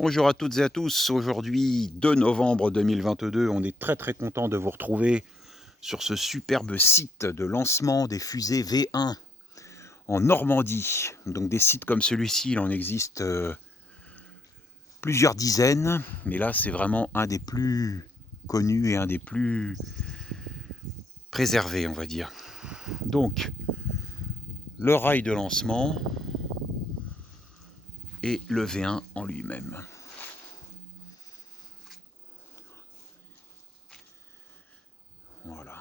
Bonjour à toutes et à tous, aujourd'hui 2 novembre 2022, on est très content de vous retrouver sur ce superbe site de lancement des fusées V1 en Normandie. Donc des sites comme celui-ci, il en existe plusieurs dizaines, mais là c'est vraiment un des plus connus et un des plus préservés, on va dire. Donc le rail de lancement et le V1 en lui-même. Voilà.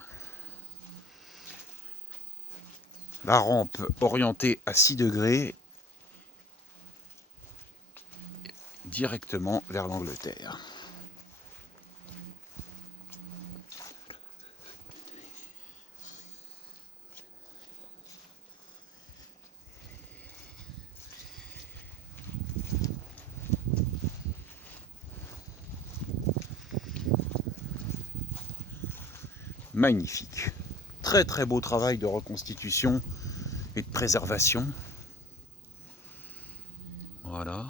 La rampe orientée à 6 degrés directement vers l'Angleterre. Magnifique. Très beau travail de reconstitution et de préservation. Voilà.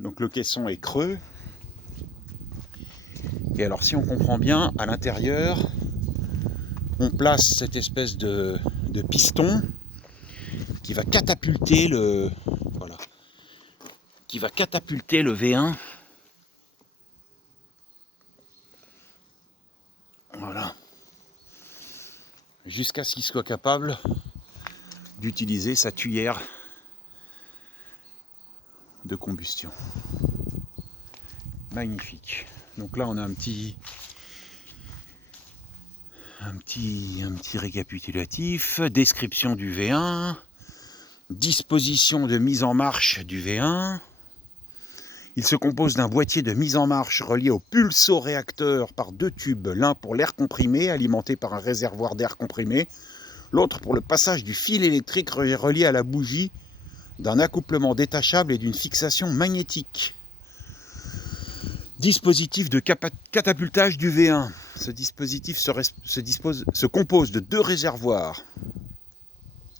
Donc le caisson est creux. Et alors si on comprend bien, à l'intérieur, on place cette espèce de piston qui va catapulter le V1. Voilà. Jusqu'à ce qu'il soit capable d'utiliser sa tuyère de combustion. Magnifique. Donc là on a un petit récapitulatif, description du V1, disposition de mise en marche du V1. Il se compose d'un boîtier de mise en marche relié au pulso-réacteur par 2 tubes, l'un pour l'air comprimé, alimenté par un réservoir d'air comprimé, l'autre pour le passage du fil électrique relié à la bougie, d'un accouplement détachable et d'une fixation magnétique. Dispositif de catapultage du V1. Ce dispositif se compose de 2 réservoirs,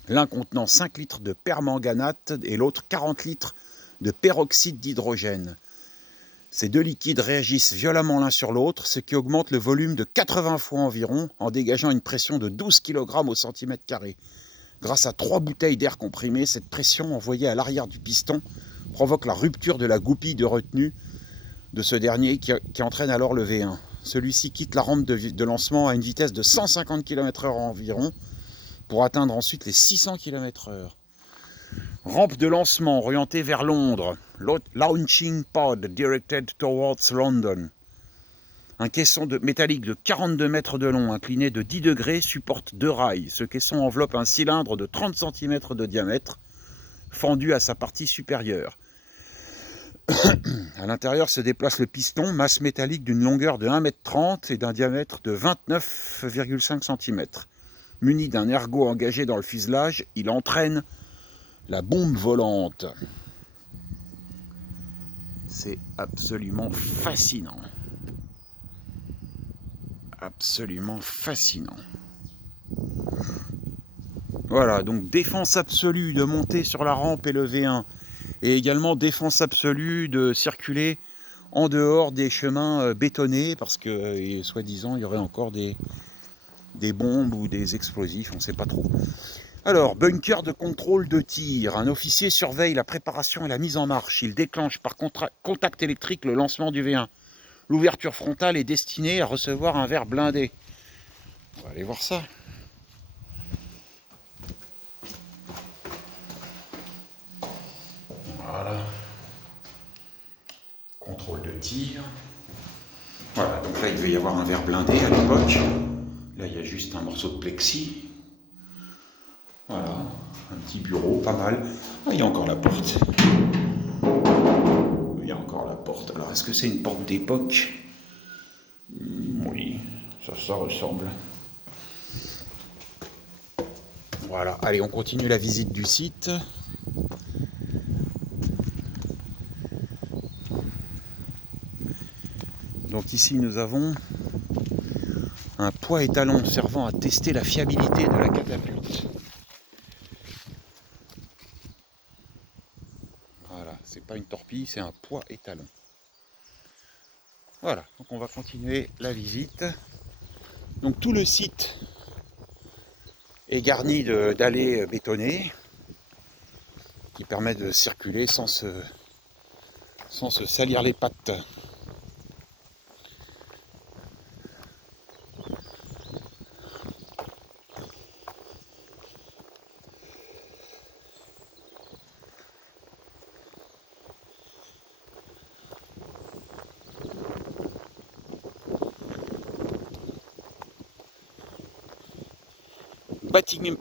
l'un contenant 5 litres de permanganate et l'autre 40 litres de peroxyde d'hydrogène. Ces 2 liquides réagissent violemment l'un sur l'autre, ce qui augmente le volume de 80 fois environ, en dégageant une pression de 12 kg au centimètre carré. Grâce à 3 bouteilles d'air comprimé, cette pression envoyée à l'arrière du piston provoque la rupture de la goupille de retenue de ce dernier qui entraîne alors le V1. Celui-ci quitte la rampe de lancement à une vitesse de 150 km/h environ pour atteindre ensuite les 600 km/h. Rampe de lancement orientée vers Londres. Launching pod directed towards London. Un caisson métallique de 42 mètres de long, incliné de 10 degrés, supporte 2 rails. Ce caisson enveloppe un cylindre de 30 cm de diamètre, fendu à sa partie supérieure. À l'intérieur se déplace le piston, masse métallique d'une longueur de 1,30 m et d'un diamètre de 29,5 cm. Muni d'un ergot engagé dans le fuselage, il entraîne la bombe volante. C'est absolument fascinant. Absolument fascinant. Voilà, donc défense absolue de monter sur la rampe et le V1. Et également défense absolue de circuler en dehors des chemins bétonnés, parce que, soi-disant, il y aurait encore des bombes ou des explosifs, on ne sait pas trop. Alors, bunker de contrôle de tir. Un officier surveille la préparation et la mise en marche. Il déclenche par contact électrique le lancement du V1. L'ouverture frontale est destinée à recevoir un verre blindé. On va aller voir ça. Voilà. Contrôle de tir. Voilà, donc là il devait y avoir un verre blindé à l'époque. Là il y a juste un morceau de plexi. Voilà, un petit bureau, pas mal. Ah, il y a encore la porte. Il y a encore la porte. Alors est-ce que c'est une porte d'époque? Oui, ça ressemble. Voilà, allez, on continue la visite du site. Donc ici nous avons un poids étalon servant à tester la fiabilité de la catapulte. Voilà, c'est pas une torpille, c'est un poids étalon. Voilà, donc on va continuer la visite. Donc tout le site est garni d'allées bétonnées qui permettent de circuler sans se salir les pattes.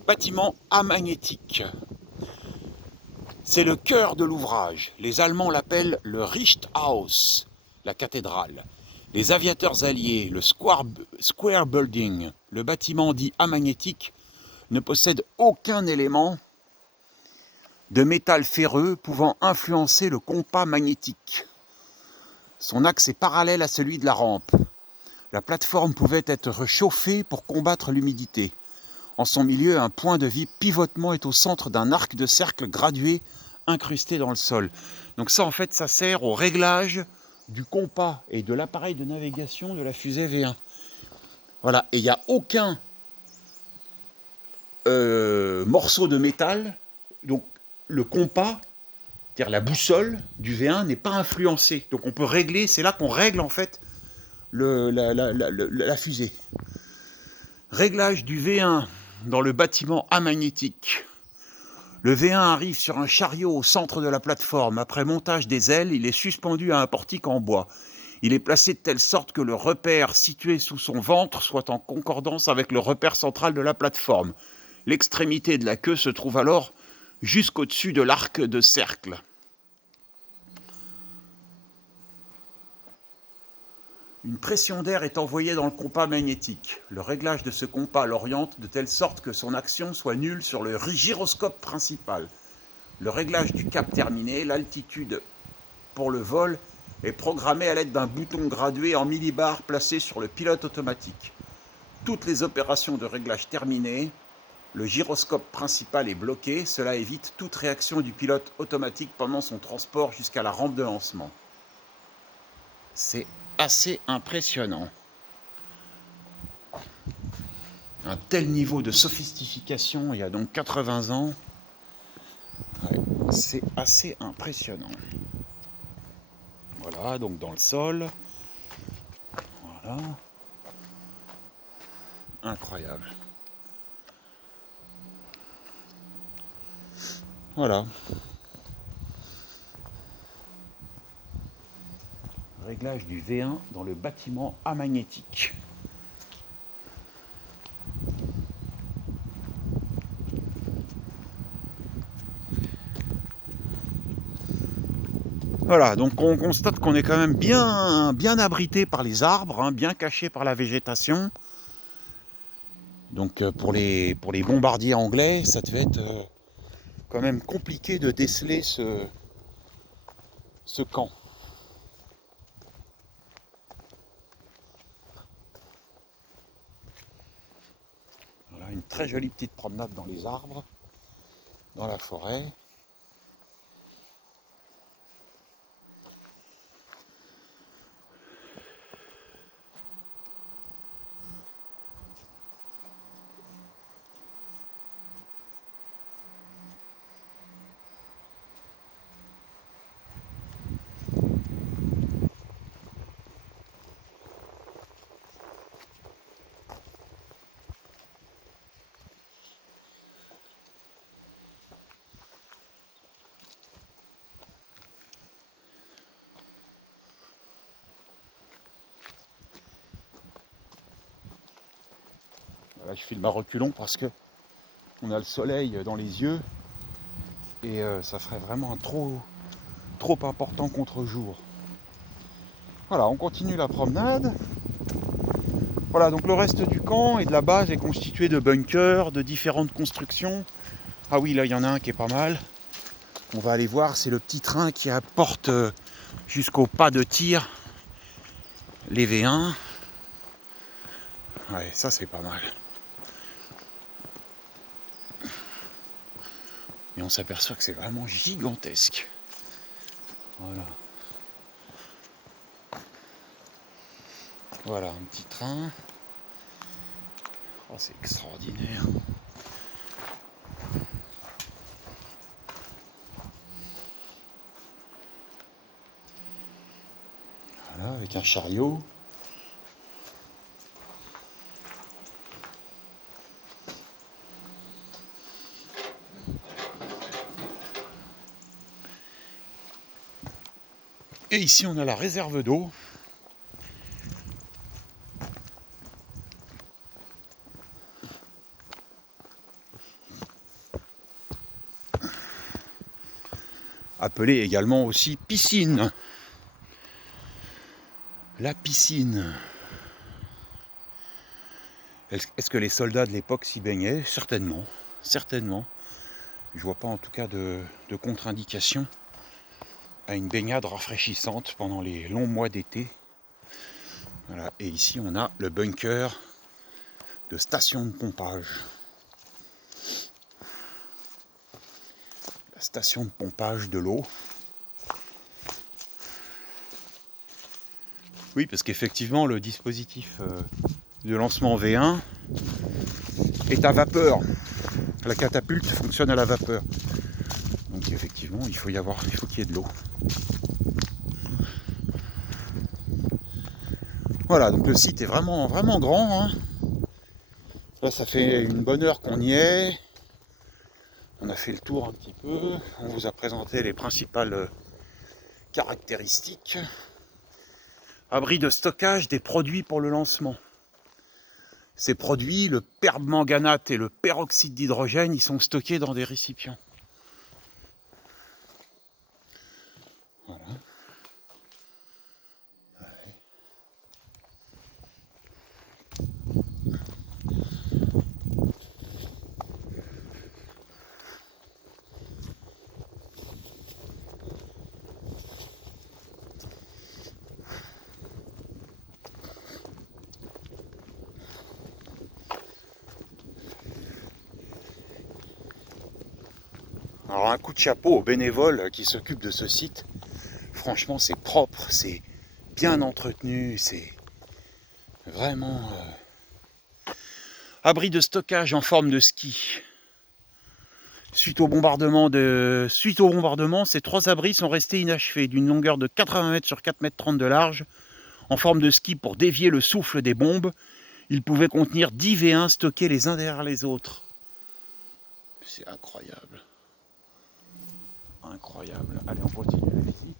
Bâtiment amagnétique. C'est le cœur de l'ouvrage. Les Allemands l'appellent le Richthaus, la cathédrale. Les aviateurs alliés, le Square Building, le bâtiment dit amagnétique, ne possède aucun élément de métal ferreux pouvant influencer le compas magnétique. Son axe est parallèle à celui de la rampe. La plateforme pouvait être chauffée pour combattre l'humidité. En son milieu, un point de pivotement est au centre d'un arc de cercle gradué incrusté dans le sol. Donc ça, en fait, ça sert au réglage du compas et de l'appareil de navigation de la fusée V1. Voilà, et il n'y a aucun morceau de métal, donc le compas, c'est-à-dire la boussole du V1 n'est pas influencée. Donc on peut régler, c'est là qu'on règle en fait la fusée. Réglage du V1 dans le bâtiment amagnétique. Le V1 arrive sur un chariot au centre de la plateforme. Après montage des ailes, il est suspendu à un portique en bois. Il est placé de telle sorte que le repère situé sous son ventre soit en concordance avec le repère central de la plateforme. L'extrémité de la queue se trouve alors jusqu'au-dessus de l'arc de cercle. Une pression d'air est envoyée dans le compas magnétique. Le réglage de ce compas l'oriente de telle sorte que son action soit nulle sur le gyroscope principal. Le réglage du cap terminé, l'altitude pour le vol est programmé à l'aide d'un bouton gradué en millibars placé sur le pilote automatique. Toutes les opérations de réglage terminées, le gyroscope principal est bloqué. Cela évite toute réaction du pilote automatique pendant son transport jusqu'à la rampe de lancement. C'est assez impressionnant. Un tel niveau de sophistication il y a donc 80 ans, ouais, c'est assez impressionnant. Voilà, donc dans le sol, voilà, incroyable. Voilà. Réglage du V1 dans le bâtiment amagnétique. Voilà, donc on constate qu'on est quand même bien abrité par les arbres, hein, bien caché par la végétation. Donc pour les bombardiers anglais, ça devait être quand même compliqué de déceler ce camp. Voilà, une très jolie petite promenade dans les arbres, dans la forêt. Là, je filme à reculons parce que on a le soleil dans les yeux et ça ferait vraiment trop important contre-jour. Voilà, on continue la promenade. Voilà, donc le reste du camp et de la base est constitué de bunkers, de différentes constructions. Ah oui, là, il y en a un qui est pas mal. On va aller voir, c'est le petit train qui apporte jusqu'au pas de tir les V1. Ouais, ça c'est pas mal. Et on s'aperçoit que c'est vraiment gigantesque. Voilà. Voilà, un petit train. Oh, c'est extraordinaire. Voilà, avec un chariot. Et ici, on a la réserve d'eau. Appelée également aussi piscine. La piscine. Est-ce que les soldats de l'époque s'y baignaient? Certainement. Certainement. Je vois pas en tout cas de contre-indication à une baignade rafraîchissante pendant les longs mois d'été. Voilà. Et ici, on a le bunker de station de pompage. La station de pompage de l'eau. Oui, parce qu'effectivement, le dispositif de lancement V1 est à vapeur. La catapulte fonctionne à la vapeur. Donc effectivement, il faut qu'il y ait de l'eau. Voilà, donc le site est vraiment, vraiment grand. Hein. Là, ça fait une bonne heure qu'on y est. On a fait le tour un petit peu. On vous a présenté les principales caractéristiques. Abri de stockage des produits pour le lancement. Ces produits, le permanganate et le peroxyde d'hydrogène, ils sont stockés dans des récipients. Voilà. Alors un coup de chapeau aux bénévoles qui s'occupent de ce site. Franchement, c'est propre, c'est bien entretenu, c'est vraiment... Abri de stockage en forme de ski. Suite au bombardement, ces 3 abris sont restés inachevés d'une longueur de 80 mètres sur 4 mètres 30 de large, en forme de ski pour dévier le souffle des bombes. Ils pouvaient contenir 10 V1 stockés les uns derrière les autres. C'est incroyable. Incroyable. Allez, on continue la visite.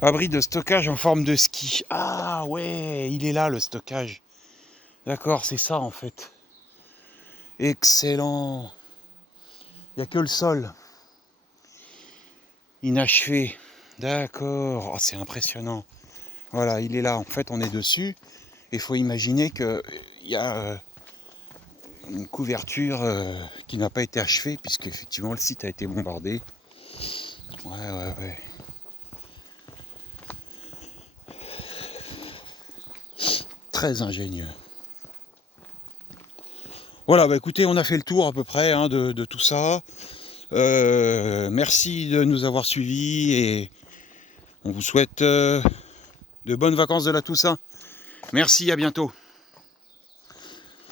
Abri de stockage en forme de ski. Ah ouais, il est là le stockage. D'accord, c'est ça en fait. Excellent. Il n'y a que le sol. Inachevé. D'accord. Oh, c'est impressionnant. Voilà, il est là. En fait, on est dessus. Il faut imaginer qu'il y a une couverture qui n'a pas été achevée, puisque effectivement le site a été bombardé. Ouais. très ingénieux. Voilà, bah écoutez, on a fait le tour à peu près hein, de tout ça. Merci de nous avoir suivis et on vous souhaite de bonnes vacances de la Toussaint. Merci, à bientôt.